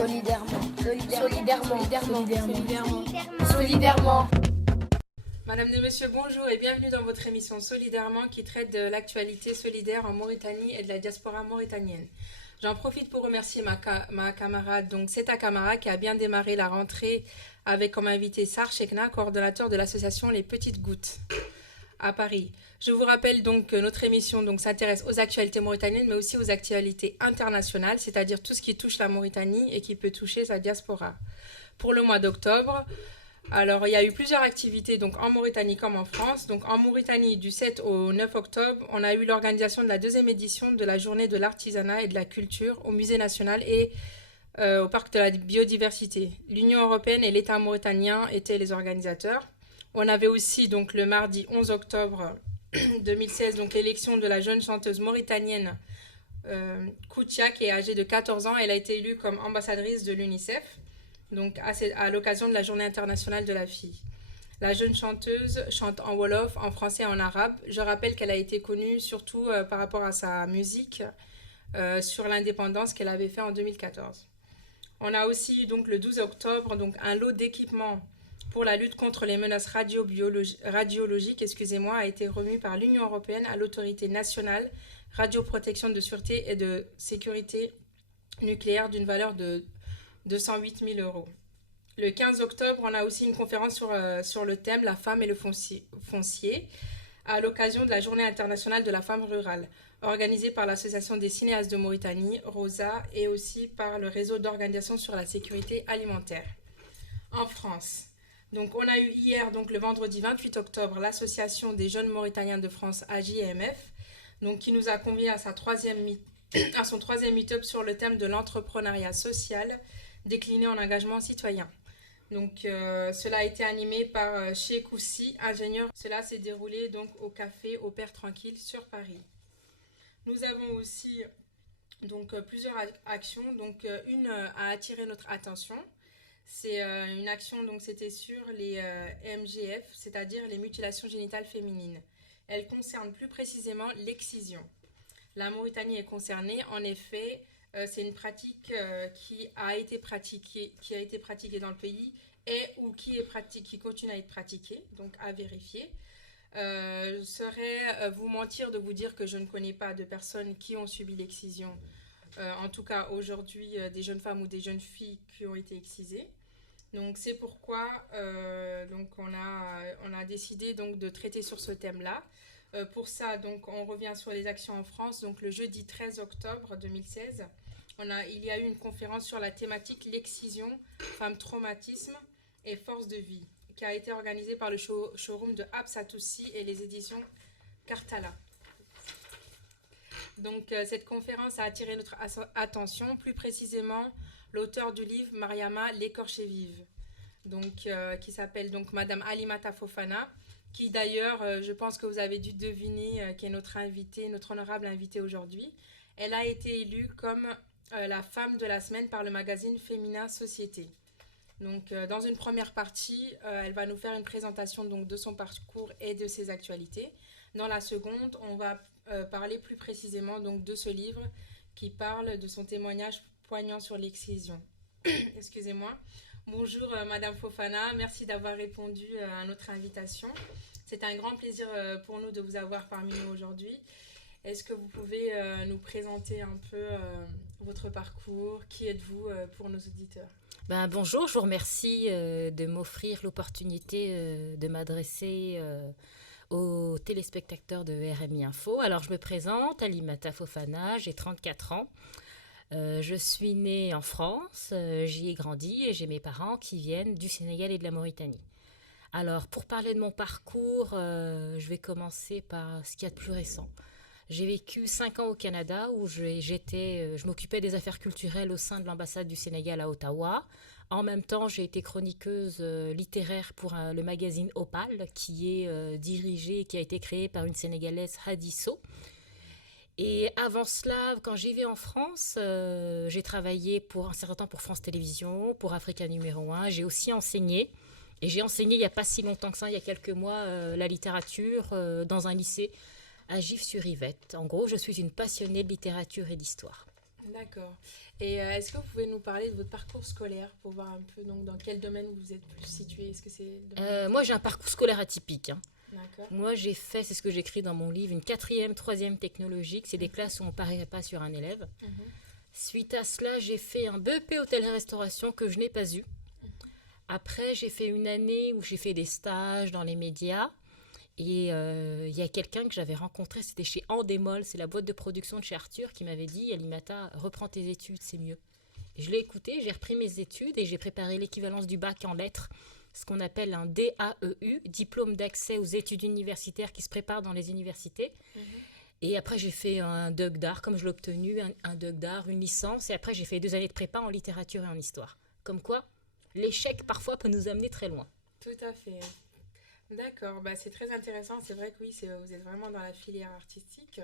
Solidairement. Mesdames et messieurs, bonjour et bienvenue dans votre émission Solidairement qui traite de l'actualité solidaire en Mauritanie et de la diaspora mauritanienne. J'en profite pour remercier ma camarade, donc c'est ta camarade qui a bien démarré la rentrée avec comme invité Sar Chekna, coordonnateur de l'association Les Petites Gouttes à Paris. Je vous rappelle donc que notre émission s'intéresse aux actualités mauritaniennes mais aussi aux actualités internationales, c'est-à-dire tout ce qui touche la Mauritanie et qui peut toucher sa diaspora. Pour le mois d'octobre, alors, il y a eu plusieurs activités donc en Mauritanie comme en France. Donc, en Mauritanie, du 7 au 9 octobre, on a eu l'organisation de la deuxième édition de la journée de l'artisanat et de la culture au Musée national et au Parc de la biodiversité. L'Union européenne et l'État mauritanien étaient les organisateurs. On avait aussi donc le mardi 11 octobre 2016 donc l'élection de la jeune chanteuse mauritanienne Koutia qui est âgée de 14 ans. Elle a été élue comme ambassadrice de l'UNICEF. Donc à l'occasion de la Journée internationale de la fille. La jeune chanteuse chante en Wolof, en français et en arabe. Je rappelle qu'elle a été connue surtout par rapport à sa musique sur l'indépendance qu'elle avait fait en 2014. On a aussi donc le 12 octobre donc, un lot d'équipements pour la lutte contre les menaces radiologiques a été remis par l'Union européenne à l'autorité nationale radioprotection de sûreté et de sécurité nucléaire d'une valeur de 208 000 euros. Le 15 octobre, on a aussi une conférence sur le thème La femme et le foncier à l'occasion de la Journée internationale de la femme rurale, organisée par l'Association des cinéastes de Mauritanie, ROSA, et aussi par le réseau d'organisation sur la sécurité alimentaire. En France, donc on a eu hier, donc le vendredi 28 octobre, l'Association des jeunes Mauritaniens de France, AJMF, donc qui nous a conviés à son troisième meet-up sur le thème de l'entrepreneuriat social décliné en engagement citoyen. Donc, cela a été animé par Cheikh Oussi, ingénieur. Cela s'est déroulé donc au café Au Père Tranquille sur Paris. Nous avons aussi donc plusieurs actions. Donc, une a attiré notre attention. C'est une action, donc c'était sur les MGF, c'est-à-dire les mutilations génitales féminines. Elle concerne plus précisément l'excision. La Mauritanie est concernée, en effet. C'est une pratique qui a été pratiquée dans le pays ou qui continue à être pratiquée, donc à vérifier. Je serais vous mentir de vous dire que je ne connais pas de personnes qui ont subi l'excision, en tout cas aujourd'hui des jeunes femmes ou des jeunes filles qui ont été excisées. Donc c'est pourquoi on a décidé donc de traiter sur ce thème-là. Pour ça, donc, on revient sur les actions en France. Donc, le jeudi 13 octobre 2016, il y a eu une conférence sur la thématique l'excision, femmes, traumatisme et force de vie, qui a été organisée par le showroom de Absatoussi et les éditions Cartala. Donc, cette conférence a attiré notre attention, plus précisément l'auteur du livre Mariama l'écorchée vive, donc, qui s'appelle donc Madame Alimata Fofana, qui d'ailleurs, je pense que vous avez dû deviner, qui est notre honorable invitée aujourd'hui. Elle a été élue comme la femme de la semaine par le magazine Féminin Société. Donc, dans une première partie, elle va nous faire une présentation donc, de son parcours et de ses actualités. Dans la seconde, on va parler plus précisément donc, de ce livre qui parle de son témoignage poignant sur l'excision. Excusez-moi. Bonjour Madame Fofana, merci d'avoir répondu à notre invitation. C'est un grand plaisir pour nous de vous avoir parmi nous aujourd'hui. Est-ce que vous pouvez nous présenter un peu votre parcours? Qui êtes-vous pour nos auditeurs? Bonjour, je vous remercie de m'offrir l'opportunité de m'adresser aux téléspectateurs de RMI Info. Alors je me présente, Alimata Fofana, j'ai 34 ans. Je suis née en France, j'y ai grandi et j'ai mes parents qui viennent du Sénégal et de la Mauritanie. Alors, pour parler de mon parcours, je vais commencer par ce qu'il y a de plus récent. J'ai vécu 5 ans au Canada où je m'occupais des affaires culturelles au sein de l'ambassade du Sénégal à Ottawa. En même temps, j'ai été chroniqueuse littéraire pour le magazine Opal qui est dirigé et qui a été créé par une Sénégalaise, Hadisso. Et avant cela, quand j'y vais en France, j'ai travaillé pour un certain temps pour France Télévisions, pour Africa Numéro 1. J'ai aussi enseigné. Et j'ai enseigné il n'y a pas si longtemps que ça, il y a quelques mois, la littérature dans un lycée à Gif-sur-Yvette. En gros, je suis une passionnée de littérature et d'histoire. D'accord. Et est-ce que vous pouvez nous parler de votre parcours scolaire pour voir un peu donc, dans quel domaine vous êtes plus situé? Est-ce que c'est le domaine Moi, j'ai un parcours scolaire atypique, hein. D'accord. Moi, j'ai fait, c'est ce que j'écris dans mon livre, une quatrième, troisième technologique. C'est des classes où on ne paraît pas sur un élève. Mhm. Suite à cela, j'ai fait un BEP hôtellerie-restauration que je n'ai pas eu. Après, j'ai fait une année où j'ai fait des stages dans les médias. Et il y a quelqu'un que j'avais rencontré, c'était chez Endemol, c'est la boîte de production de chez Arthur, qui m'avait dit, Alimata, reprends tes études, c'est mieux. Et je l'ai écouté, j'ai repris mes études et j'ai préparé l'équivalence du bac en lettres, ce qu'on appelle un DAEU, diplôme d'accès aux études universitaires qui se prépare dans les universités. Mhm. Et après, j'ai fait un DUG d'art, comme je l'ai obtenu, un DUG d'art, une licence. Et après, j'ai fait 2 années de prépa en littérature et en histoire. Comme quoi, l'échec, parfois, peut nous amener très loin. Tout à fait. D'accord, bah, c'est très intéressant. C'est vrai que oui, vous êtes vraiment dans la filière artistique,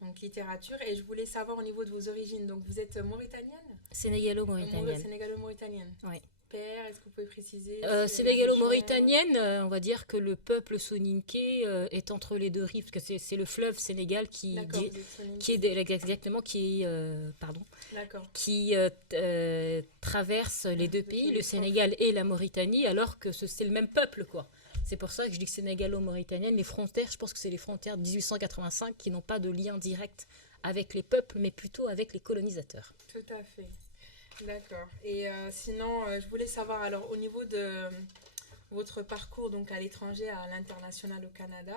donc littérature. Et je voulais savoir au niveau de vos origines. Donc vous êtes mauritanienne? Sénégalo-mauritanienne. Sénégalo-mauritanienne. Oui. Père, est-ce que vous pouvez préciser si la Sénégalo-mauritanienne, on va dire que le peuple soninké est entre les deux rives, parce que c'est le fleuve Sénégal D'accord, vous êtes soninké. qui est exactement D'accord. qui traverse les deux pays, le proche. Sénégal et la Mauritanie, alors que c'est le même peuple, quoi. C'est pour ça que je dis que sénégalo-mauritanienne. Les frontières, je pense que c'est les frontières de 1885 qui n'ont pas de lien direct avec les peuples, mais plutôt avec les colonisateurs. Tout à fait. D'accord. Et sinon, je voulais savoir, alors, au niveau de votre parcours donc à l'étranger, à l'international au Canada,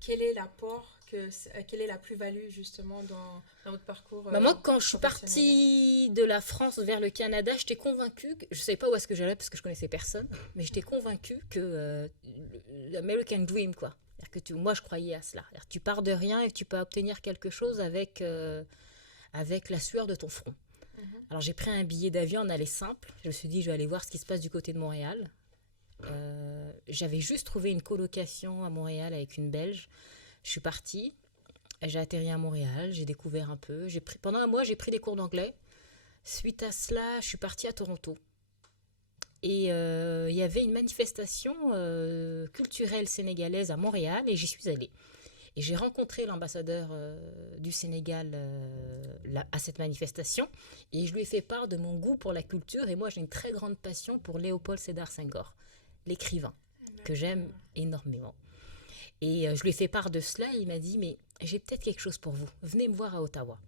quel est l'apport, quelle est la plus-value justement dans votre parcours Moi, quand je suis professionnel? partie de la France vers le Canada, j'étais convaincue, je ne savais pas où est-ce que j'allais parce que je connaissais personne, mais j'étais convaincue que l'American Dream, quoi. Moi, je croyais à cela. Tu pars de rien et tu peux obtenir quelque chose avec la sueur de ton front. Alors j'ai pris un billet d'avion en aller simple. Je me suis dit, je vais aller voir ce qui se passe du côté de Montréal. J'avais juste trouvé une colocation à Montréal avec une Belge. Je suis partie. J'ai atterri à Montréal. J'ai découvert un peu. Pendant un mois, j'ai pris des cours d'anglais. Suite à cela, je suis partie à Toronto. Et il y avait une manifestation culturelle sénégalaise à Montréal et j'y suis allée. Et j'ai rencontré l'ambassadeur du Sénégal à cette manifestation et je lui ai fait part de mon goût pour la culture. Et moi, j'ai une très grande passion pour Léopold Sédar Senghor, l'écrivain, que j'aime énormément. Et je lui ai fait part de cela et il m'a dit, mais j'ai peut-être quelque chose pour vous. Venez me voir à Ottawa.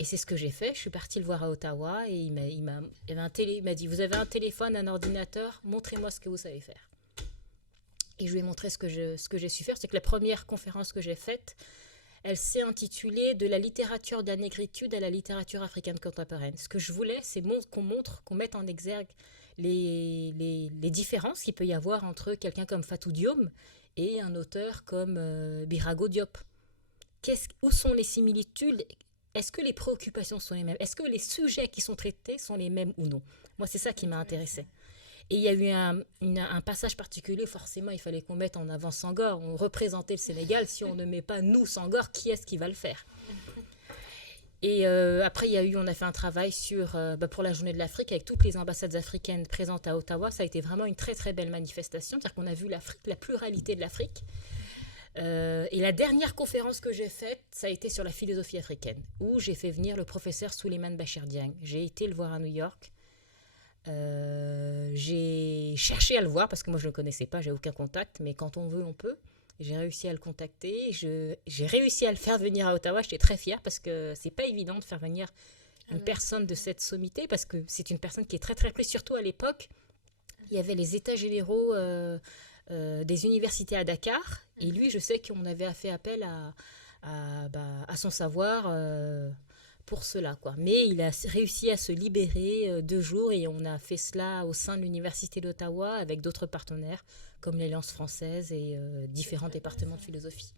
Et c'est ce que j'ai fait. Je suis partie le voir à Ottawa et il m'a dit, vous avez un téléphone, un ordinateur, montrez-moi ce que vous savez faire. Et je lui ai montré ce que j'ai su faire. C'est que la première conférence que j'ai faite, elle s'est intitulée « De la littérature de la négritude à la littérature africaine contemporaine ». Ce que je voulais, c'est qu'on mette en exergue les différences qu'il peut y avoir entre quelqu'un comme Fatou Diome et un auteur comme Birago Diop. Où sont les similitudes? Est-ce que les préoccupations sont les mêmes? Est-ce que les sujets qui sont traités sont les mêmes ou non? Moi, c'est ça qui m'a intéressée. Et il y a eu un passage particulier, forcément, il fallait qu'on mette en avant Senghor. On représentait le Sénégal, si on ne met pas nous Senghor, qui est-ce qui va le faire? Et après, on a fait un travail pour la Journée de l'Afrique avec toutes les ambassades africaines présentes à Ottawa. Ça a été vraiment une très très belle manifestation, c'est-à-dire qu'on a vu l'Afrique, la pluralité de l'Afrique. Et la dernière conférence que j'ai faite, ça a été sur la philosophie africaine, où j'ai fait venir le professeur Souleymane Bachir Diagne. J'ai été le voir à New York. J'ai cherché à le voir parce que moi je ne le connaissais pas, j'ai aucun contact, mais quand on veut, on peut. J'ai réussi à le contacter, j'ai réussi à le faire venir à Ottawa. J'étais très fière parce que c'est pas évident de faire venir une personne de cette sommité parce que c'est une personne qui est très très clé, surtout à l'époque. Il y avait les états généraux des universités à Dakar et lui, je sais qu'on avait fait appel à son savoir pour cela, quoi. Mais il a réussi à se libérer 2 jours et on a fait cela au sein de l'Université d'Ottawa avec d'autres partenaires comme l'Alliance française et différents départements de philosophie.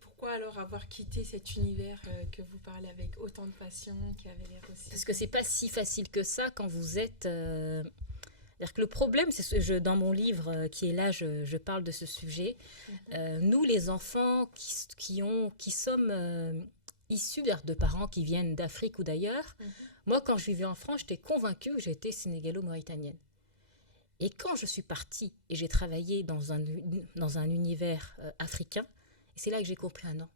Pourquoi alors avoir quitté cet univers que vous parlez avec autant de passion, qui avait l'air aussi... Parce que c'est pas si facile que ça quand vous êtes... C'est-à-dire que le problème, c'est dans mon livre qui est là, je parle de ce sujet. Nous, les enfants qui sommes... issus de parents qui viennent d'Afrique ou d'ailleurs. Moi, quand je vivais en France, j'étais convaincue que j'étais sénégalo-mauritanienne. Et quand je suis partie et j'ai travaillé dans un univers africain, c'est là que j'ai compris un non.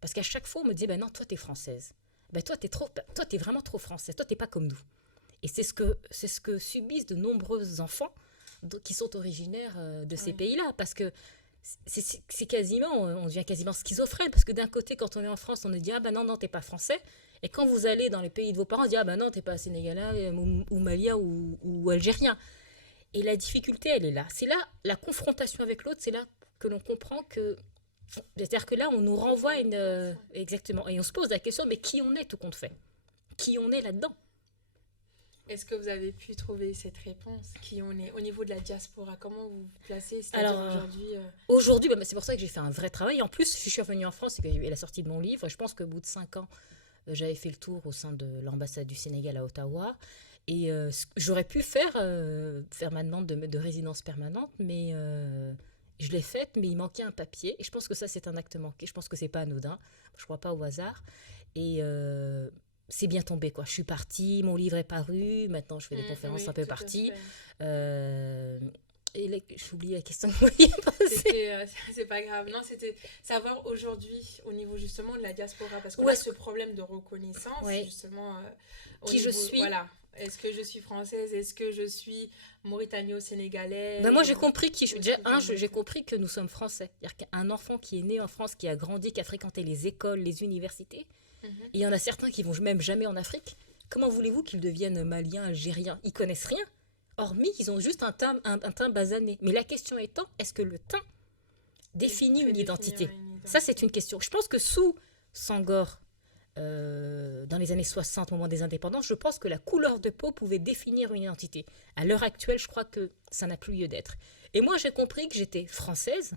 Parce qu'à chaque fois, on me disait, non, toi, t'es française. ben toi, t'es vraiment trop français. Toi, t'es pas comme nous. Et c'est ce que subissent de nombreux enfants qui sont originaires de ces Oui. pays-là. Parce que c'est quasiment, on devient quasiment schizophrène. Parce que d'un côté, quand on est en France, on nous dit, ah ben non, non, t'es pas français. Et quand vous allez dans les pays de vos parents, on dit, ah ben non, t'es pas sénégalais ou malien ou algérien. Et la difficulté, elle est là. C'est là, la confrontation avec l'autre, c'est là que l'on comprend que. C'est-à-dire que là, on nous renvoie une. Exactement. Et on se pose la question, mais qui on est tout compte fait? Qui on est là-dedans? Est-ce que vous avez pu trouver cette réponse? Qui on est au niveau de la diaspora? Comment vous vous placez? C'est-à-dire Alors, aujourd'hui. aujourd'hui, bah, c'est pour ça que j'ai fait un vrai travail. En plus, je suis revenue en France et qu'il y a eu la sortie de mon livre. Je pense qu'au bout de 5 ans, j'avais fait le tour au sein de l'ambassade du Sénégal à Ottawa. Et j'aurais pu faire ma demande de résidence permanente, mais je l'ai faite, mais il manquait un papier. Et je pense que ça, c'est un acte manqué. Je pense que c'est pas anodin. Je crois pas au hasard. Et c'est bien tombé, quoi. Je suis partie, mon livre est paru. Maintenant, je fais des conférences Oui, un peu tout à parties. fait. Et j'ai oublié la question que vous m'aviez posée. C'est pas grave. Non, c'était savoir aujourd'hui, au niveau justement de la diaspora, parce qu'on Où a est-ce ce problème de reconnaissance, Ouais. justement, au Qui niveau. je suis? Voilà. Est-ce que je suis française? Est-ce que je suis mauritano-sénégalais? Ben moi, j'ai compris Où est-ce déjà, que vous en j'ai êtes? compris que nous sommes français. C'est-à-dire qu'un enfant qui est né en France, qui a grandi, qui a fréquenté les écoles, les universités, Mhm. il y en a certains qui vont même jamais en Afrique. Comment voulez-vous qu'ils deviennent maliens, algériens? Ils connaissent rien. Hormis, ils ont juste un teint basané. Mais la question étant, est-ce que le teint définit une identité? Ça, c'est une question. Je pense que sous Senghor, dans les années 60, au moment des indépendances, je pense que la couleur de peau pouvait définir une identité. À l'heure actuelle, je crois que ça n'a plus lieu d'être. Et moi, j'ai compris que j'étais française.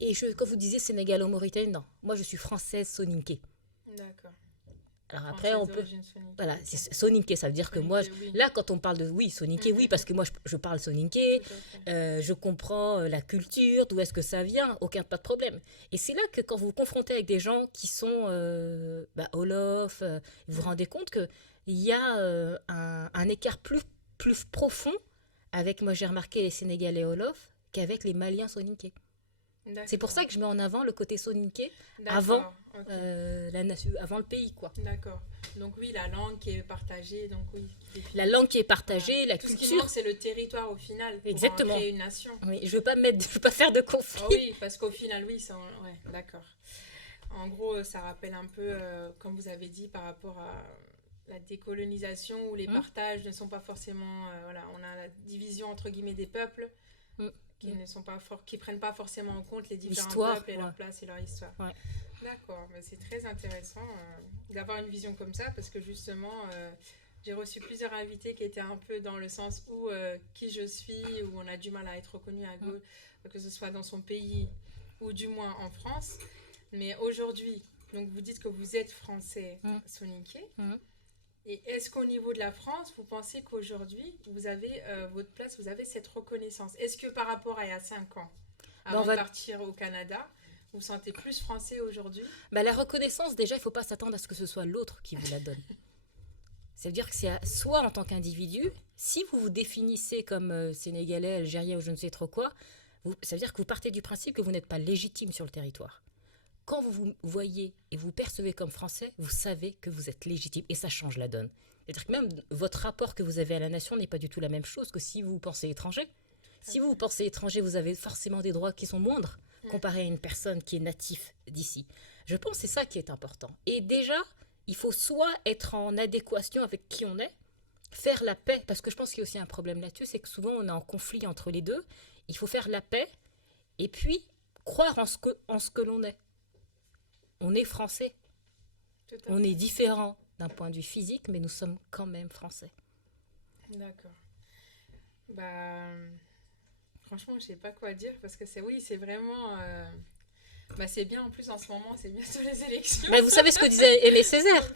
Et quand vous disiez sénégalo-mauritanienne, non. Moi, je suis française soninké. D'accord. Alors après, on peut. Voilà, Ok. c'est soninké, ça veut dire que moi, Oui. là, quand on parle de. Oui, soninké, oui, parce que moi, je parle soninké, Tout à fait. je comprends la culture, d'où est-ce que ça vient, pas de problème. Et c'est là que quand vous vous confrontez avec des gens qui sont Wolof, vous vous rendez compte qu'il y a un écart plus profond avec, moi j'ai remarqué les Sénégalais Wolof, qu'avec les Maliens soninké. C'est pour ça que je mets en avant le côté soninké avant, Ok. avant le pays, quoi. D'accord. Donc oui, la langue qui est partagée, donc oui. La langue qui est Voilà. partagée, la Tout ce qui culture. manque, c'est le territoire au final pour Exactement. créer une nation. Oui, je veux pas je veux pas faire de conflit. Ah oui, parce qu'au final, oui, ça, ouais, d'accord. En gros, ça rappelle un peu, comme vous avez dit, par rapport à la décolonisation où les partages ne sont pas forcément, voilà, on a la division entre guillemets des peuples qui ne sont pas qui prennent pas forcément en compte les différents peuples et leur place et leur histoire. Ouais. D'accord, mais c'est très intéressant d'avoir une vision comme ça parce que justement, j'ai reçu plusieurs invités qui étaient un peu dans le sens où qui je suis, où on a du mal à être reconnu à gauche, que ce soit dans son pays ou du moins en France. Mais aujourd'hui, donc vous dites que vous êtes français soninké. Et est-ce qu'au niveau de la France, vous pensez qu'aujourd'hui, vous avez votre place, vous avez cette reconnaissance? Est-ce que par rapport à il y a 5 ans, avant de partir au Canada, vous vous sentez plus français aujourd'hui? La reconnaissance, déjà, il ne faut pas s'attendre à ce que ce soit l'autre qui vous la donne. Ça veut dire que c'est soit en tant qu'individu, si vous vous définissez comme sénégalais, algérien ou je ne sais trop quoi, ça veut dire que vous partez du principe que vous n'êtes pas légitime sur le territoire. Quand vous vous voyez et vous percevez comme français, vous savez que vous êtes légitime et ça change la donne. C'est-à-dire que même votre rapport que vous avez à la nation n'est pas du tout la même chose que si vous pensez étranger. Si vous pensez étranger, vous avez forcément des droits qui sont moindres comparé à une personne qui est natif d'ici. Je pense que c'est ça qui est important. Et déjà, il faut soit être en adéquation avec qui on est, faire la paix, parce que je pense qu'il y a aussi un problème là-dessus, c'est que souvent on est en conflit entre les deux. Il faut faire la paix et puis croire en ce que l'on est. On est français. On est différent d'un point de vue physique, mais nous sommes quand même français. D'accord. Franchement, je sais pas quoi dire parce que c'est vraiment. C'est bien en plus en ce moment, c'est bientôt les élections. Vous savez ce que disait Aimé Césaire?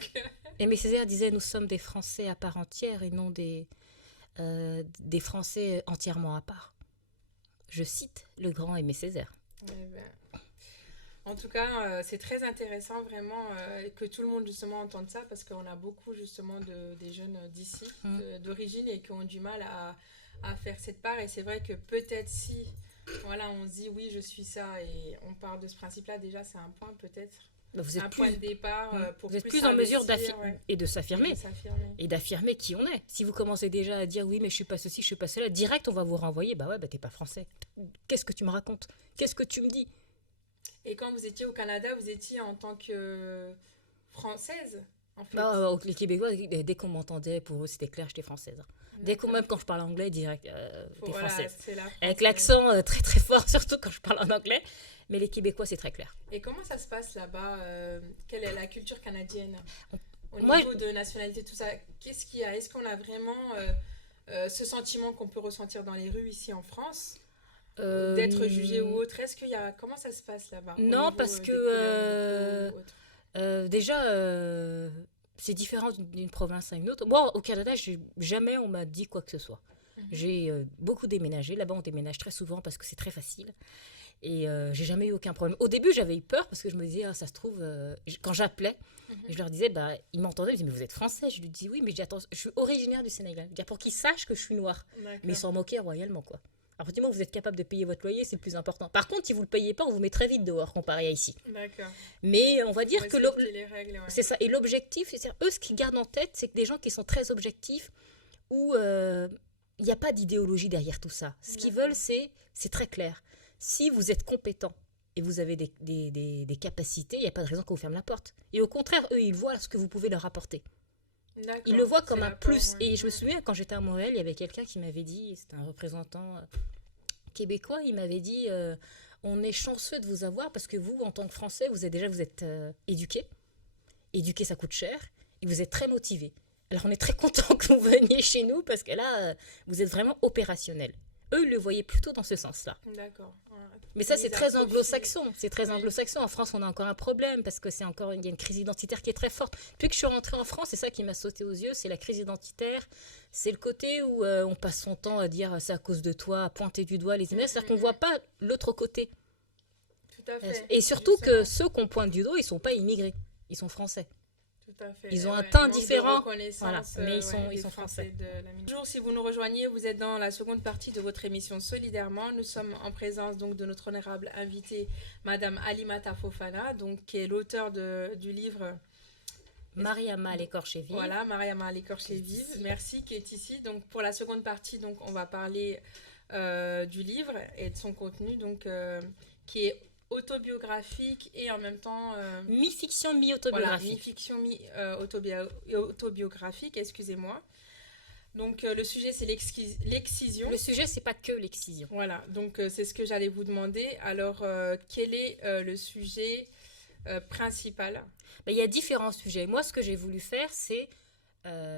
Aimé Césaire disait nous sommes des Français à part entière et non des Français entièrement à part. Je cite le grand Aimé Césaire. En tout cas, c'est très intéressant vraiment que tout le monde justement entende ça parce qu'on a beaucoup justement des jeunes d'ici, d'origine et qui ont du mal à faire cette part. Et c'est vrai que peut-être si on se dit oui, je suis ça et on part de ce principe-là, déjà c'est un point peut-être Vous êtes un point de départ pour vous êtes plus plus en mesure s'investir, ouais, et de s'affirmer. et de s'affirmer. Et d'affirmer qui on est. Si vous commencez déjà à dire oui, mais je suis pas ceci, je suis pas cela, direct on va vous renvoyer. Bah ouais, bah t'es pas français. Qu'est-ce que tu me racontes? Qu'est-ce que tu me dis? Et quand vous étiez au Canada, vous étiez en tant que française, en fait. Bah, les Québécois, dès qu'on m'entendait, pour eux c'était clair, j'étais française. Dès qu'on, même quand je parle anglais, direct, t'es Voilà, française. c'est la Avec française. l'accent très très fort, surtout quand je parle en anglais. Mais les Québécois, c'est très clair. Et comment ça se passe là-bas quelle est la culture canadienne au Moi, niveau de nationalité, tout ça? Qu'est-ce qu'il y a? Est-ce qu'on a vraiment ce sentiment qu'on peut ressentir dans les rues ici en France, d'être jugé ou autre? Est-ce qu'il y a comment ça se passe là-bas au Non, niveau, parce des que couleurs de peau ou autre? déjà, c'est différent d'une province à une autre. Moi, au Canada, jamais on m'a dit quoi que ce soit. J'ai beaucoup déménagé. Là-bas, on déménage très souvent parce que c'est très facile. Et j'ai jamais eu aucun problème. Au début, j'avais eu peur parce que je me disais, ah, ça se trouve, quand j'appelais, je leur disais, bah, ils m'entendaient, ils me disaient, mais vous êtes français? Je lui dis, oui, mais je suis originaire du Sénégal. Je veux dire, pour qu'ils sachent que je suis noire. D'accord. Mais ils s'en moquaient royalement, quoi. À partir du moment où vous êtes capable de payer votre loyer, c'est le plus important. Par contre, si vous ne le payez pas, on vous met très vite dehors comparé à ici. D'accord. Mais on va dire Pour que respecter les règles, ouais. c'est ça. Et l'objectif, c'est eux, ce qu'ils gardent en tête, c'est que des gens qui sont très objectifs, où il n'y a pas d'idéologie derrière tout ça. Ce qu'ils veulent, c'est très clair. Si vous êtes compétent et vous avez des capacités, il n'y a pas de raison qu'on vous ferme la porte. Et au contraire, eux, ils voient ce que vous pouvez leur apporter. D'accord. Ils le voient comme C'est un l'apport, plus. ouais. Et je me souviens, quand j'étais à Montréal, il y avait quelqu'un qui m'avait dit, c'était un représentant québécois, il m'avait dit, on est chanceux de vous avoir parce que vous, en tant que Français, vous êtes éduqués. Éduquer, ça coûte cher. Et vous êtes très motivés. Alors, on est très content que vous veniez chez nous parce que là, vous êtes vraiment opérationnel. Eux, ils le voyaient plutôt dans ce sens-là. D'accord. Ouais. Mais ça, Mise c'est à très profit. anglo-saxon. C'est très Oui. anglo-saxon. En France, on a encore un problème parce que il y a une crise identitaire qui est très forte. Depuis que je suis rentrée en France, c'est ça qui m'a sauté aux yeux, c'est la crise identitaire. C'est le côté où on passe son temps à dire c'est à cause de toi, à pointer du doigt les immigrés. C'est-à-dire qu'on ne voit pas l'autre côté. Tout à fait. Et surtout que Justement. ceux qu'on pointe du doigt, ils ne sont pas immigrés. Ils sont français. Tout à fait. Ils ont un Ouais, teint manque de différent. reconnaissance, Voilà, mais ils sont des français. de la minorité. Bonjour, si vous nous rejoignez, vous êtes dans la seconde partie de votre émission Solidairement. Nous sommes en présence donc de notre honorable invitée, Madame Alimata Fofana, donc qui est l'auteur du livre. Mariama l'écorché vive. Voilà, Mariama l'écorché Qui est vive. ici. Merci, qui est ici. Donc pour la seconde partie, donc on va parler du livre et de son contenu, donc qui est autobiographique et en même temps Mi-fiction, voilà, mi-autobiographique. mi-fiction, mi-autobiographique, excusez-moi. Donc le sujet c'est l'excision. Le sujet, c'est pas que l'excision. Voilà, donc c'est ce que j'allais vous demander. Alors quel est le sujet principal? Il y a différents sujets. Moi, ce que j'ai voulu faire, c'est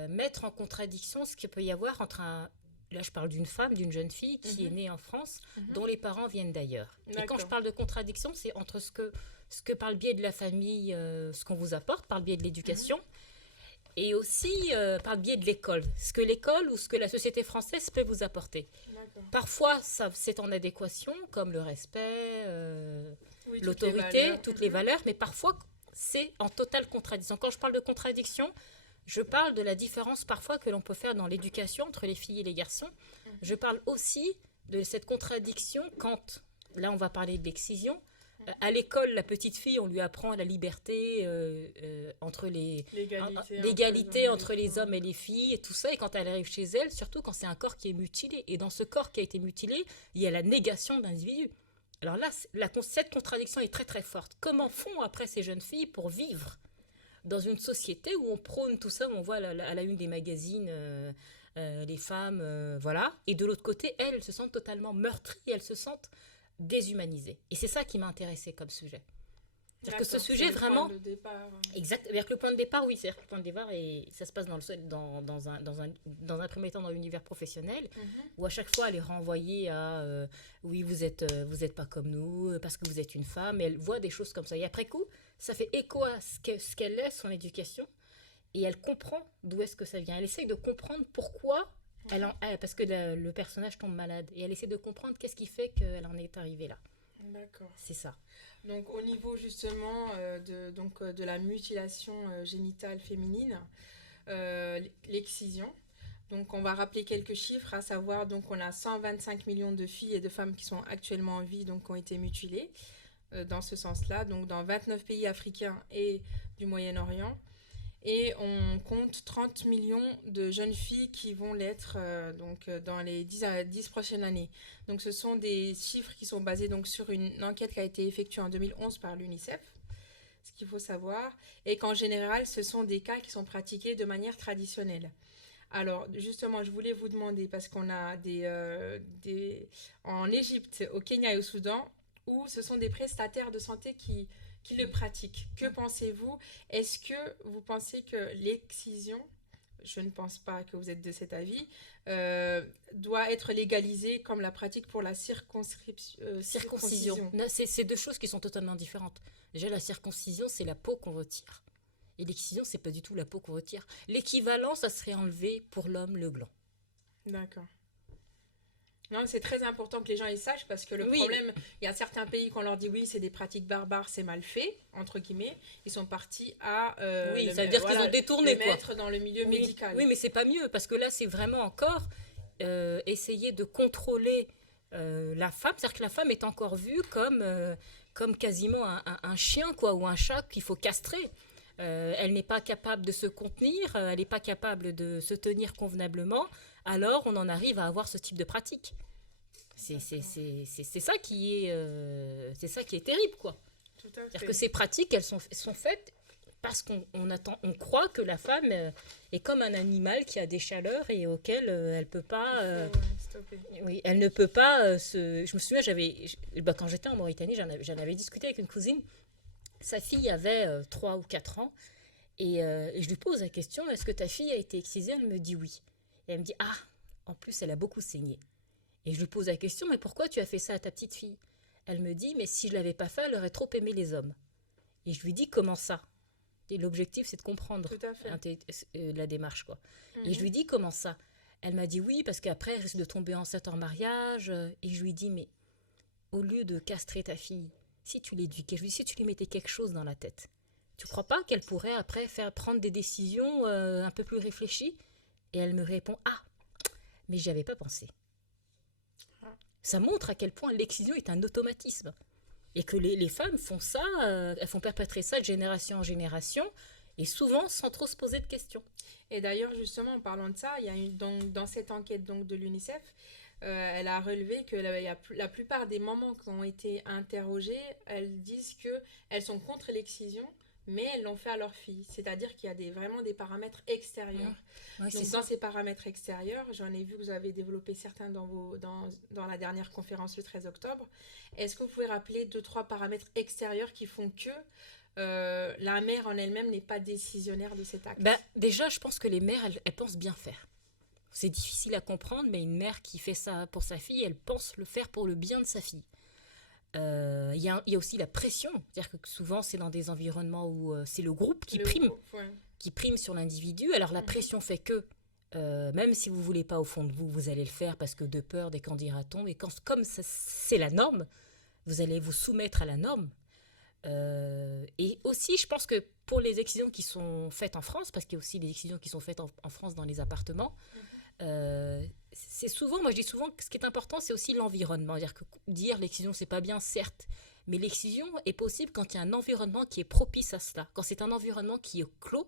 mettre en contradiction ce qu'il peut y avoir entre un... Là, je parle d'une femme, d'une jeune fille qui est née en France, dont les parents viennent d'ailleurs. Et quand D'accord. je parle de contradiction, c'est entre ce que par le biais de la famille, ce qu'on vous apporte, par le biais de l'éducation, et aussi par le biais de l'école. Ce que l'école ou ce que la société française peut vous apporter. D'accord. Parfois, c'est en adéquation, comme le respect, Oui, l'autorité, toutes les valeurs, mais parfois, c'est en totale contradiction. Quand je parle de contradiction, je parle de la différence parfois que l'on peut faire dans l'éducation entre les filles et les garçons. Je parle aussi de cette contradiction quand, là on va parler de l'excision, à l'école, la petite fille, on lui apprend la liberté entre l'égalité entre les hommes et les filles et tout ça. Et quand elle arrive chez elle, surtout quand c'est un corps qui est mutilé. Et dans ce corps qui a été mutilé, il y a la négation d'individu. Alors là, cette contradiction est très très forte. Comment font après ces jeunes filles pour vivre dans une société où on prône tout ça, où on voit à la une des magazines les femmes, voilà. Et de l'autre côté, elles se sentent totalement meurtries, elles se sentent déshumanisées. Et c'est ça qui m'a intéressée comme sujet. C'est-à-dire que ce sujet vraiment... Exact. C'est-à-dire que le point de départ, oui, c'est-à-dire que le point de départ, et ça se passe dans un premier temps dans l'univers professionnel, où à chaque fois, elle est renvoyée à oui, vous êtes pas comme nous, parce que vous êtes une femme, et elle voit des choses comme ça. Et après coup, ça fait écho à ce qu'elle est, son éducation, et elle comprend d'où est-ce que ça vient. Elle essaye de comprendre pourquoi, parce que le personnage tombe malade, et elle essaie de comprendre qu'est-ce qui fait qu'elle en est arrivée là. D'accord. C'est ça. Donc au niveau justement de la mutilation génitale féminine, l'excision. Donc on va rappeler quelques chiffres, à savoir donc on a 125 millions de filles et de femmes qui sont actuellement en vie, donc qui ont été mutilées. dans ce sens-là, donc dans 29 pays africains et du Moyen-Orient. Et on compte 30 millions de jeunes filles qui vont l'être dans les 10 prochaines années. Donc ce sont des chiffres qui sont basés donc, sur une enquête qui a été effectuée en 2011 par l'UNICEF, ce qu'il faut savoir, et qu'en général, ce sont des cas qui sont pratiqués de manière traditionnelle. Alors, justement, je voulais vous demander, parce qu'on a en Égypte, au Kenya et au Soudan, où ce sont des prestataires de santé qui le pratiquent. Que pensez-vous? Est-ce que vous pensez que l'excision, je ne pense pas que vous êtes de cet avis, doit être légalisée comme la pratique pour la circoncision? Non, c'est deux choses qui sont totalement différentes. Déjà, la circoncision, c'est la peau qu'on retire. Et l'excision, c'est pas du tout la peau qu'on retire. L'équivalent, ça serait enlever pour l'homme le gland. D'accord. Non, c'est très important que les gens y sachent parce que le problème, il y a certains pays qu'on leur dit oui, c'est des pratiques barbares, c'est mal fait, entre guillemets. Ils sont partis à ça veut dire qu'ils ont détourné, le mettre dans le milieu médical. Oui, mais c'est pas mieux parce que là, c'est vraiment encore essayer de contrôler la femme. C'est-à-dire que la femme est encore vue comme quasiment un chien quoi, ou un chat qu'il faut castrer. Elle n'est pas capable de se contenir, elle n'est pas capable de se tenir convenablement, alors on en arrive à avoir ce type de pratique. C'est ça qui est terrible, quoi. Tout à fait. C'est-à-dire que ces pratiques, elles sont faites parce qu'on croit que la femme est comme un animal qui a des chaleurs et auquel elle peut pas... oui, elle ne peut pas Je me souviens, quand j'étais en Mauritanie, j'en avais discuté avec une cousine. Sa fille avait 3 ou 4 ans et je lui pose la question, est-ce que ta fille a été excisée? Elle me dit oui. Et elle me dit, en plus elle a beaucoup saigné. Et je lui pose la question, mais pourquoi tu as fait ça à ta petite fille? Elle me dit, mais si je ne l'avais pas fait, elle aurait trop aimé les hommes. Et je lui dis, comment ça? Et l'objectif, c'est de comprendre la démarche, quoi. Et je lui dis, comment ça? Elle m'a dit oui, parce qu'après, elle risque de tomber enceinte en mariage. Et je lui dis, mais au lieu de castrer ta fille, si tu l'éduquais, je lui dis, si tu lui mettais quelque chose dans la tête, tu ne crois pas qu'elle pourrait après faire prendre des décisions un peu plus réfléchies? Et elle me répond, mais j'y avais pas pensé. Ça montre à quel point l'excision est un automatisme. Et que les femmes font ça, elles font perpétrer ça de génération en génération, et souvent sans trop se poser de questions. Et d'ailleurs, justement, en parlant de ça, il y a dans cette enquête donc, de l'UNICEF, elle a relevé que la plupart des mamans qui ont été interrogées, elles disent qu'elles sont contre l'excision, mais elles l'ont fait à leur fille. C'est-à-dire qu'il y a vraiment des paramètres extérieurs. Ouais, donc, dans ces paramètres extérieurs, j'en ai vu que vous avez développé certains dans la dernière conférence le 13 octobre. Est-ce que vous pouvez rappeler 2-3 paramètres extérieurs qui font que la mère en elle-même n'est pas décisionnaire de cet acte? Déjà, je pense que les mères, elles pensent bien faire. C'est difficile à comprendre, mais une mère qui fait ça pour sa fille, elle pense le faire pour le bien de sa fille. Il y a aussi la pression. C'est-à-dire que souvent, c'est dans des environnements où c'est le groupe qui prime sur l'individu. Alors, la pression fait que, même si vous ne voulez pas au fond de vous, vous allez le faire parce que de peur des qu'en dira-t-on. Et comme c'est la norme, vous allez vous soumettre à la norme. Et aussi, je pense que pour les excisions qui sont faites en France, parce qu'il y a aussi des excisions qui sont faites en France dans les appartements, c'est souvent, moi je dis souvent que ce qui est important, c'est aussi l'environnement. C'est-à-dire que dire l'excision, c'est pas bien, certes, mais l'excision est possible quand il y a un environnement qui est propice à cela, quand c'est un environnement qui est clos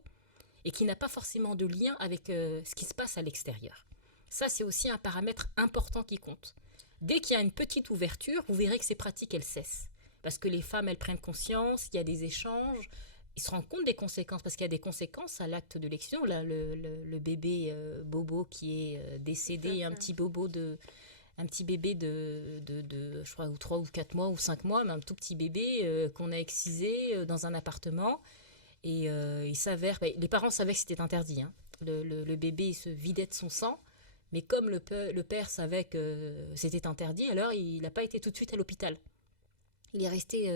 et qui n'a pas forcément de lien avec ce qui se passe à l'extérieur. Ça, c'est aussi un paramètre important qui compte. Dès qu'il y a une petite ouverture, vous verrez que ces pratiques, elles cessent. Parce que les femmes, elles prennent conscience, il y a des échanges, ils se rendent compte des conséquences, parce qu'il y a des conséquences à l'acte de l'excision. Là, le bébé Bobo qui est décédé, un petit bébé de je crois, 3 ou 4 mois ou 5 mois, mais un tout petit bébé qu'on a excisé dans un appartement. Et il s'avère, les parents savaient que c'était interdit. Hein. Le bébé il se vidait de son sang, mais comme le père savait que c'était interdit, alors il n'a pas été tout de suite à l'hôpital. Il est resté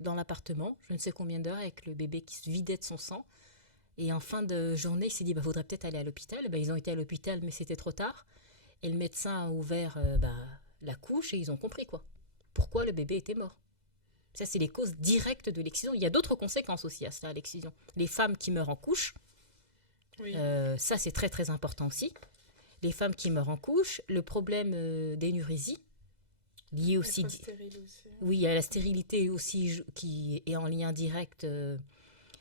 dans l'appartement, je ne sais combien d'heures, avec le bébé qui se vidait de son sang. Et en fin de journée, il s'est dit, faudrait peut-être aller à l'hôpital. Ils ont été à l'hôpital, mais c'était trop tard. Et le médecin a ouvert la couche et ils ont compris pourquoi le bébé était mort. Ça, c'est les causes directes de l'excision. Il y a d'autres conséquences aussi à cela, à l'excision. Les femmes qui meurent en couche, ça, c'est très, très important aussi. Les femmes qui meurent en couche, le problème d'énurésie. lié aussi, Être stérile aussi. oui, il y a la stérilité aussi qui est en lien direct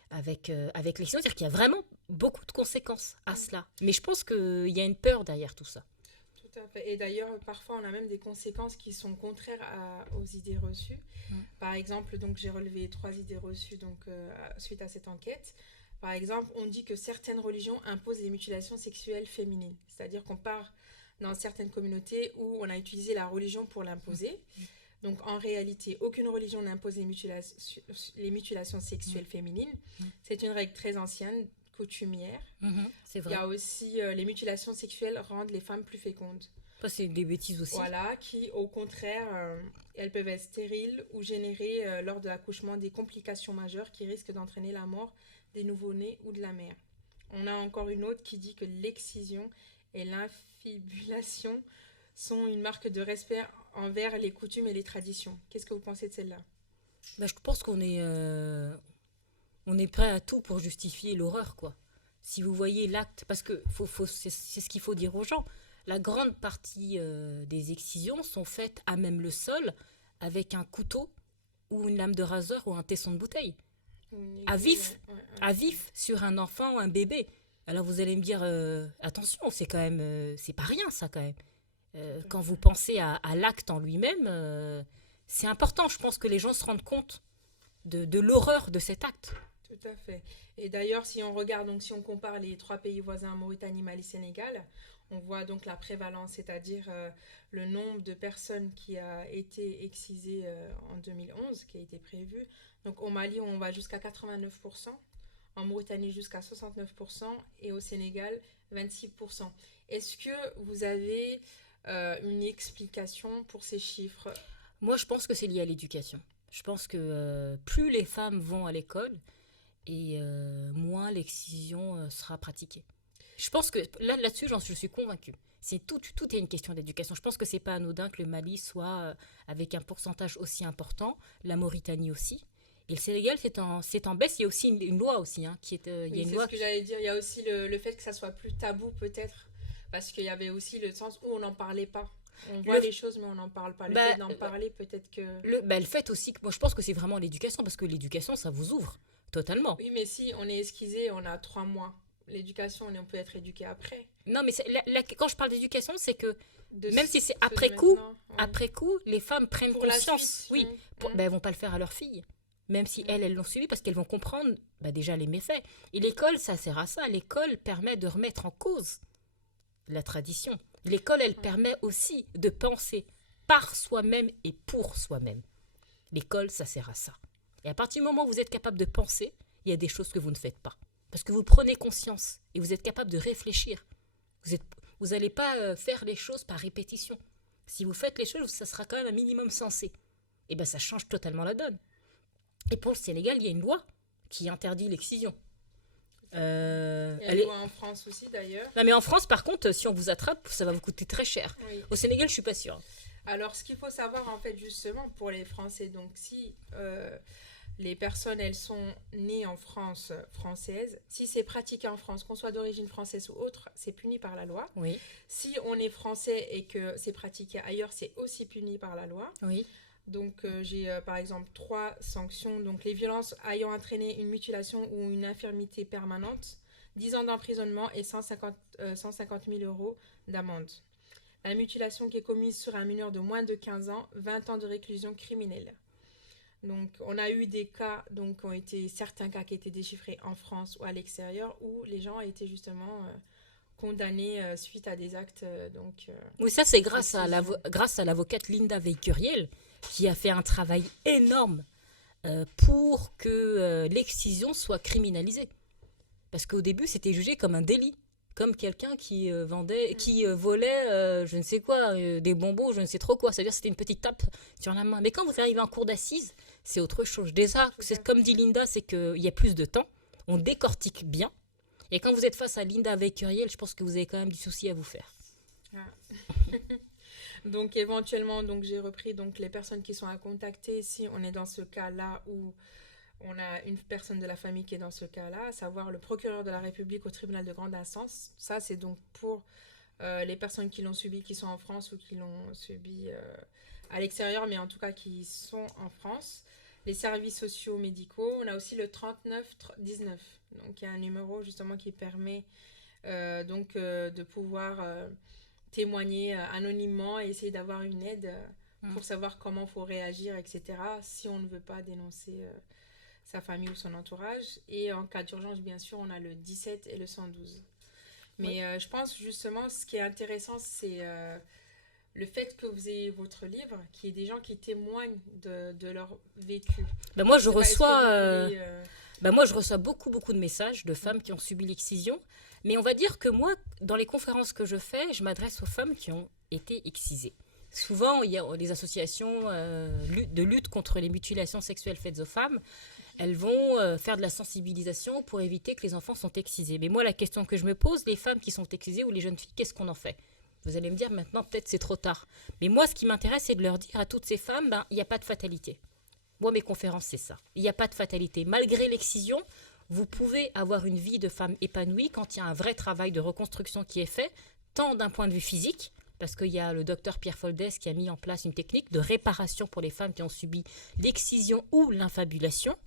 avec l'excision. C'est-à-dire qu'il y a vraiment beaucoup de conséquences à Mm. cela. Mais je pense qu'il y a une peur derrière tout ça. Tout à fait. Et d'ailleurs, parfois, on a même des conséquences qui sont contraires aux idées reçues. Mm. Par exemple, donc j'ai relevé 3 idées reçues suite à cette enquête. Par exemple, on dit que certaines religions imposent les mutilations sexuelles féminines. C'est-à-dire qu'on part dans certaines communautés où on a utilisé la religion pour l'imposer. Donc en réalité, aucune religion n'impose les mutilations sexuelles féminines. Mm. C'est une règle très ancienne, coutumière. C'est Il vrai. y a aussi les mutilations sexuelles rendent les femmes plus fécondes. Ça, c'est des bêtises aussi. Voilà, qui au contraire, elles peuvent être stériles ou générer lors de l'accouchement des complications majeures qui risquent d'entraîner la mort des nouveau-nés ou de la mère. On a encore une autre qui dit que l'excision et l'infibulation sont une marque de respect envers les coutumes et les traditions. Qu'est-ce que vous pensez de celle-là? Bah, je pense on est prêt à tout pour justifier l'horreur, quoi. Si vous voyez l'acte, parce que c'est ce qu'il faut dire aux gens. La grande partie des excisions sont faites à même le sol avec un couteau ou une lame de rasoir ou un tesson de bouteille. À vif, à vif sur un enfant ou un bébé. Alors vous allez me dire, attention, c'est quand même, c'est pas rien ça quand même. Quand vous pensez à l'acte en lui-même, c'est important. Je pense que les gens se rendent compte de l'horreur de cet acte. Tout à fait. Et d'ailleurs, si on regarde, donc si on compare les 3 pays voisins, Mauritanie, Mali, Sénégal, on voit donc la prévalence, c'est-à-dire le nombre de personnes qui a été excisées en 2011, qui a été prévu. Donc au Mali, on va jusqu'à 89%, en Mauritanie jusqu'à 69% et au Sénégal 26%. Est-ce que vous avez une explication pour ces chiffres? Moi, je pense que c'est lié à l'éducation. Je pense que plus les femmes vont à l'école, et moins l'excision sera pratiquée. Je pense que là-dessus, je suis convaincue. Tout est une question d'éducation. Je pense que c'est pas anodin que le Mali soit avec un pourcentage aussi important, la Mauritanie aussi. Et le Sénégal, c'est en baisse. Il y a aussi une loi aussi, hein, qui est. Il y a Oui, une c'est loi ce que j'allais dire. Il y a aussi le fait que ça soit plus tabou peut-être, parce qu'il y avait aussi le sens où on n'en parlait pas. On voit les choses, mais on n'en parle pas. Le fait d'en parler, peut-être que... le fait aussi que moi, je pense que c'est vraiment l'éducation, parce que l'éducation, ça vous ouvre totalement. Oui, mais si on est esquisé, on a 3 mois. L'éducation, on peut être éduqué après. Non, mais quand je parle d'éducation, c'est que même si c'est ouais. après coup, les femmes prennent pour conscience. Oui, elles vont pas le faire à leurs filles. Même si elles l'ont suivi, parce qu'elles vont comprendre déjà les méfaits. Et l'école, ça sert à ça. L'école permet de remettre en cause la tradition. L'école, elle permet aussi de penser par soi-même et pour soi-même. L'école, ça sert à ça. Et à partir du moment où vous êtes capable de penser, il y a des choses que vous ne faites pas. Parce que vous prenez conscience et vous êtes capable de réfléchir. Vous n'allez pas faire les choses par répétition. Si vous faites les choses, ça sera quand même un minimum sensé. Et bien, ça change totalement la donne. Et pour le Sénégal, il y a une loi qui interdit l'excision. Il y a une loi en France aussi, d'ailleurs. Non, mais en France, par contre, si on vous attrape, ça va vous coûter très cher. Oui. Au Sénégal, je suis pas sûre. Alors, ce qu'il faut savoir, en fait, justement, pour les Français, donc si les personnes, elles sont nées en France française, si c'est pratiqué en France, qu'on soit d'origine française ou autre, c'est puni par la loi. Oui. Si on est français et que c'est pratiqué ailleurs, c'est aussi puni par la loi. Oui. Donc, j'ai par exemple 3 sanctions. Donc, les violences ayant entraîné une mutilation ou une infirmité permanente, 10 ans d'emprisonnement et 150 000 € d'amende. La mutilation qui est commise sur un mineur de moins de 15 ans, 20 ans de réclusion criminelle. Donc, on a eu des cas, certains cas qui étaient déchiffrés en France ou à l'extérieur, où les gens ont été justement condamnés suite à des actes. Oui, ça c'est grâce à l'avocate Linda Veikuriel, qui a fait un travail énorme pour que l'excision soit criminalisée. Parce qu'au début, c'était jugé comme un délit. Comme quelqu'un qui volait, je ne sais quoi, des bonbons, je ne sais trop quoi. C'est-à-dire que c'était une petite tape sur la main. Mais quand vous arrivez en cour d'assises, c'est autre chose. Déjà, c'est comme dit Linda, c'est qu'il y a plus de temps. On décortique bien. Et quand vous êtes face à Linda Veikuriel, je pense que vous avez quand même du souci à vous faire. Ah. Donc, éventuellement, j'ai repris les personnes qui sont à contacter si on est dans ce cas-là où on a une personne de la famille qui est dans ce cas-là, à savoir le procureur de la République au tribunal de grande instance. Ça, c'est donc pour les personnes qui l'ont subi, qui sont en France ou qui l'ont subi à l'extérieur, mais en tout cas qui sont en France. Les services sociaux médicaux. On a aussi le 3919. Donc, il y a un numéro justement qui permet de pouvoir témoigner anonymement et essayer d'avoir une aide pour savoir comment il faut réagir, etc. si on ne veut pas dénoncer sa famille ou son entourage. Et en cas d'urgence, bien sûr, on a le 17 et le 112. Mais je pense justement, ce qui est intéressant, c'est le fait que vous ayez votre livre, qu'il y ait des gens qui témoignent de leur vécu. Moi, je reçois beaucoup, beaucoup de messages de femmes qui ont subi l'excision. Mais on va dire que moi, dans les conférences que je fais, je m'adresse aux femmes qui ont été excisées. Souvent, il y a des associations de lutte contre les mutilations sexuelles faites aux femmes. Elles vont faire de la sensibilisation pour éviter que les enfants sont excisés. Mais moi, la question que je me pose, les femmes qui sont excisées ou les jeunes filles, qu'est-ce qu'on en fait ? Vous allez me dire, maintenant, peut-être c'est trop tard. Mais moi, ce qui m'intéresse, c'est de leur dire à toutes ces femmes, il n'y a pas de fatalité. Moi, mes conférences, c'est ça. Il n'y a pas de fatalité. Malgré l'excision, vous pouvez avoir une vie de femme épanouie quand il y a un vrai travail de reconstruction qui est fait, tant d'un point de vue physique, parce qu'il y a le docteur Pierre Foldès qui a mis en place une technique de réparation pour les femmes qui ont subi l'excision ou l'infabulation,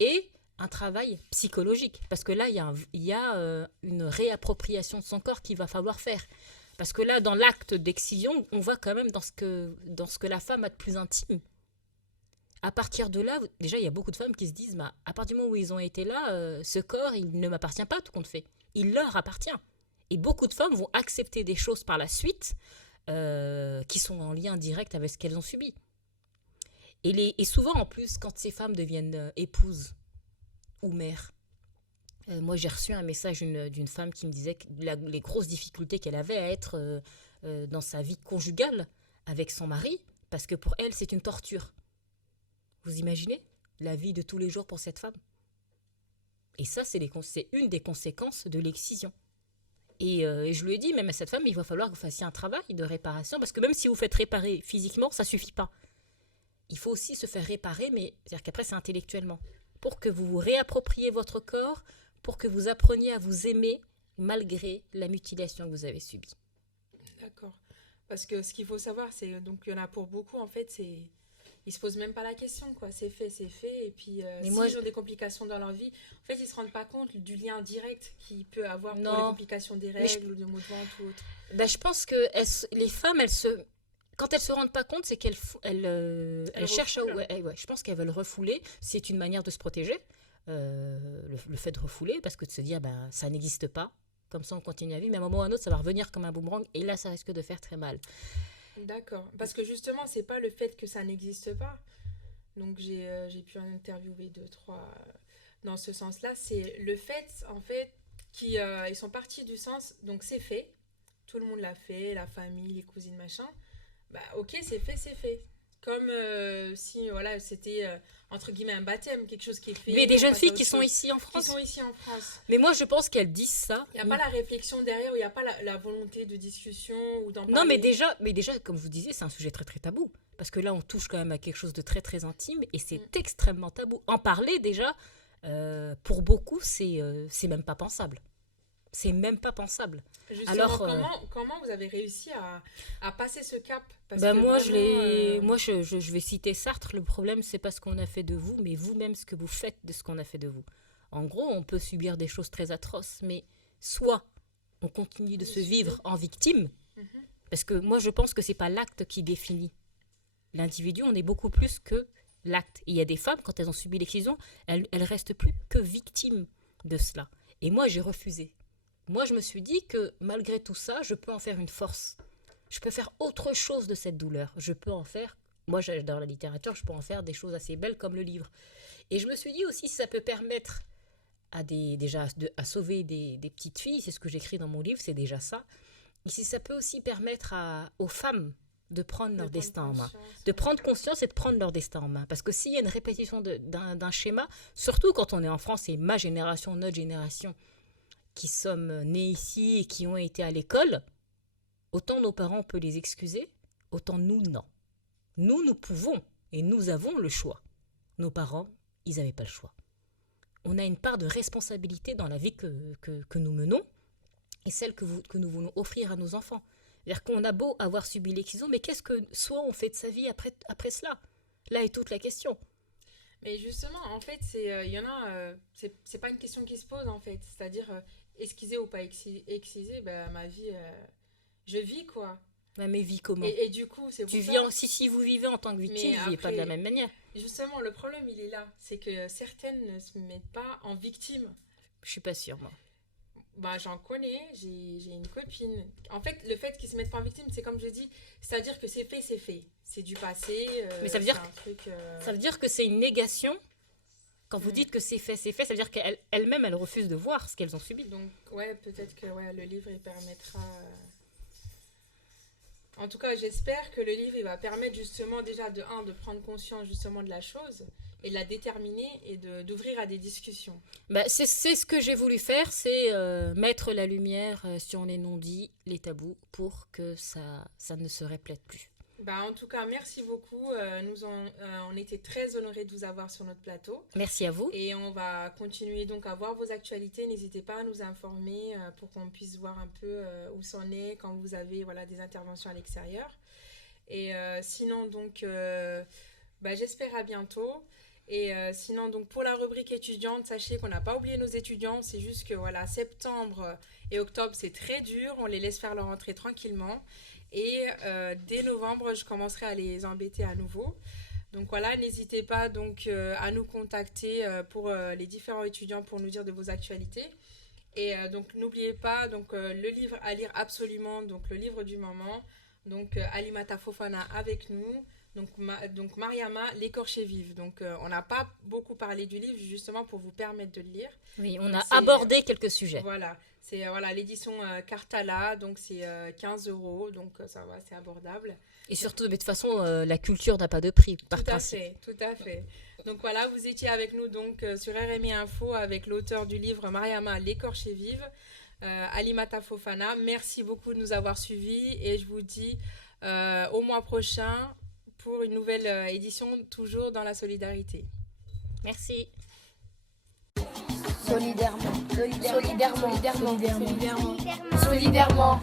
et un travail psychologique. Parce que là, il y a une réappropriation de son corps qu'il va falloir faire. Parce que là, dans l'acte d'excision, on va quand même dans ce que la femme a de plus intime. À partir de là, déjà, il y a beaucoup de femmes qui se disent, à partir du moment où ils ont été là, ce corps, il ne m'appartient pas, tout compte fait. Il leur appartient. Et beaucoup de femmes vont accepter des choses par la suite qui sont en lien direct avec ce qu'elles ont subi. Et souvent, en plus, quand ces femmes deviennent épouses ou mères, moi, j'ai reçu un message d'une femme qui me disait que les grosses difficultés qu'elle avait à être dans sa vie conjugale avec son mari, parce que pour elle, c'est une torture. Vous imaginez la vie de tous les jours pour cette femme ? Et ça, c'est une des conséquences de l'excision. Et je lui ai dit, même à cette femme, il va falloir que vous fassiez un travail de réparation, parce que même si vous faites réparer physiquement, ça ne suffit pas. Il faut aussi se faire réparer, mais c'est-à-dire qu'après, c'est intellectuellement. Pour que vous vous réappropriez votre corps, pour que vous appreniez à vous aimer malgré la mutilation que vous avez subie. D'accord. Parce que ce qu'il faut savoir, c'est donc il y en a pour beaucoup, en fait, ils se posent même pas la question, quoi. C'est fait. Et puis, s'ils ont des complications dans leur vie, en fait, ils se rendent pas compte du lien direct qu'il peut avoir pour les complications des règles ou de maux de ventre ou autre. Je pense que les femmes, quand elles se rendent pas compte, c'est qu'elles cherchent je pense qu'elles veulent refouler. C'est une manière de se protéger, le fait de refouler, parce que de se dire, ça n'existe pas. Comme ça, on continue à vivre. Mais à un moment ou à un autre, ça va revenir comme un boomerang. Et là, ça risque de faire très mal. D'accord. Parce que justement, c'est pas le fait que ça n'existe pas. Donc, j'ai pu en interviewer 2-3 dans ce sens-là. C'est le fait, en fait, qu'ils sont partis du sens. Donc, c'est fait. Tout le monde l'a fait. La famille, les cousines, machin. Ok, c'est fait. Comme si, voilà, c'était, entre guillemets, un baptême, quelque chose qui est fait. Mais des jeunes filles qui sont ici en France. Mais moi, je pense qu'elles disent ça. Il n'y a pas la réflexion derrière, il n'y a pas la volonté de discussion ou d'en parler. Non, mais déjà, comme vous disiez, c'est un sujet très, très tabou. Parce que là, on touche quand même à quelque chose de très, très intime et c'est extrêmement tabou. En parler, déjà, pour beaucoup, c'est même pas pensable. C'est même pas pensable. Justement, alors, comment vous avez réussi à passer ce cap ? Parce que moi, je vais citer Sartre. Le problème, c'est pas ce qu'on a fait de vous, mais vous-même ce que vous faites de ce qu'on a fait de vous. En gros, on peut subir des choses très atroces, mais soit on continue de se vivre en victime, parce que moi, je pense que c'est pas l'acte qui définit l'individu. On est beaucoup plus que l'acte. Et il y a des femmes, quand elles ont subi l'excision, elles restent plus que victimes de cela. Et moi, j'ai refusé. Moi, je me suis dit que malgré tout ça, je peux en faire une force. Je peux faire autre chose de cette douleur. Je peux en faire, moi j'adore la littérature, je peux en faire des choses assez belles comme le livre. Et je me suis dit aussi, si ça peut permettre à sauver des petites filles, c'est ce que j'écris dans mon livre, c'est déjà ça. Et si ça peut aussi permettre aux femmes de prendre leur destin en main, de prendre conscience et de prendre leur destin en main. Parce que s'il y a une répétition d'un schéma, surtout quand on est en France, et ma génération, notre génération, qui sommes nés ici et qui ont été à l'école, autant nos parents, on peut les excuser, autant nous, non. Nous pouvons et nous avons le choix. Nos parents, ils n'avaient pas le choix. On a une part de responsabilité dans la vie que nous menons et celle que nous voulons offrir à nos enfants. C'est-à-dire qu'on a beau avoir subi l'excision, mais qu'est-ce que soi on fait de sa vie après cela? Là est toute la question. Mais justement, en fait, il y en a, c'est pas une question qui se pose en fait. C'est-à-dire, exciser ou pas exciser, bah, ma vie, je vis quoi. Mais vis comment? Et du coup, c'est pour Tu ça. vis si vous vivez en tant que victime, Mais vous vivez pas de la après, même manière. justement, le problème, il est là. C'est que certaines ne se mettent pas en victime. Je suis pas sûre, moi. Bah, j'en connais, j'ai une copine. En fait, le fait qu'ils se mettent pas en victime, c'est comme je dis, c'est-à-dire que c'est fait, c'est fait. C'est du passé. Mais ça veut c'est dire un truc. Ça veut dire que c'est une négation. Quand vous Mm. dites que c'est fait, ça veut dire qu'elles-mêmes, elles refusent de voir ce qu'elles ont subi. Donc, ouais, peut-être que ouais, le livre, il permettra. En tout cas, j'espère que le livre, il va permettre justement déjà de prendre conscience justement de la chose et de la déterminer et d'ouvrir à des discussions. Bah, c'est ce que j'ai voulu faire, c'est mettre la lumière sur les non-dits, les tabous, pour que ça ne se répète plus. Bah, en tout cas, merci beaucoup. On était très honorés de vous avoir sur notre plateau. Merci à vous. Et on va continuer donc à voir vos actualités. N'hésitez pas à nous informer pour qu'on puisse voir un peu où c'en est quand vous avez voilà, des interventions à l'extérieur. Et sinon, donc, bah, j'espère à bientôt. Et sinon, donc, pour la rubrique étudiante, sachez qu'on n'a pas oublié nos étudiants. C'est juste que voilà, septembre et octobre, c'est très dur. On les laisse faire leur rentrée tranquillement. Et dès novembre, je commencerai à les embêter à nouveau. Donc voilà, n'hésitez pas donc à nous contacter pour les différents étudiants pour nous dire de vos actualités. Et donc n'oubliez pas donc le livre à lire absolument, donc le livre du moment, donc Alimata Fofana avec nous, donc Mariama l'écorché vive. Donc on n'a pas beaucoup parlé du livre justement pour vous permettre de le lire. Oui, on Donc, a abordé quelques sujets. Voilà, c'est voilà, l'édition Cartala, donc c'est 15 €, donc ça va, c'est abordable. Et surtout, de toute façon, la culture n'a pas de prix, par principe. Tout à fait. Donc voilà, vous étiez avec nous donc sur RMI Info avec l'auteur du livre Mariama l'écorché vive, Alimata Fofana. Merci beaucoup de nous avoir suivis et je vous dis au mois prochain pour une nouvelle édition, toujours dans la solidarité. Merci. Solidairement. Solidairement. Solidairement. Solidairement.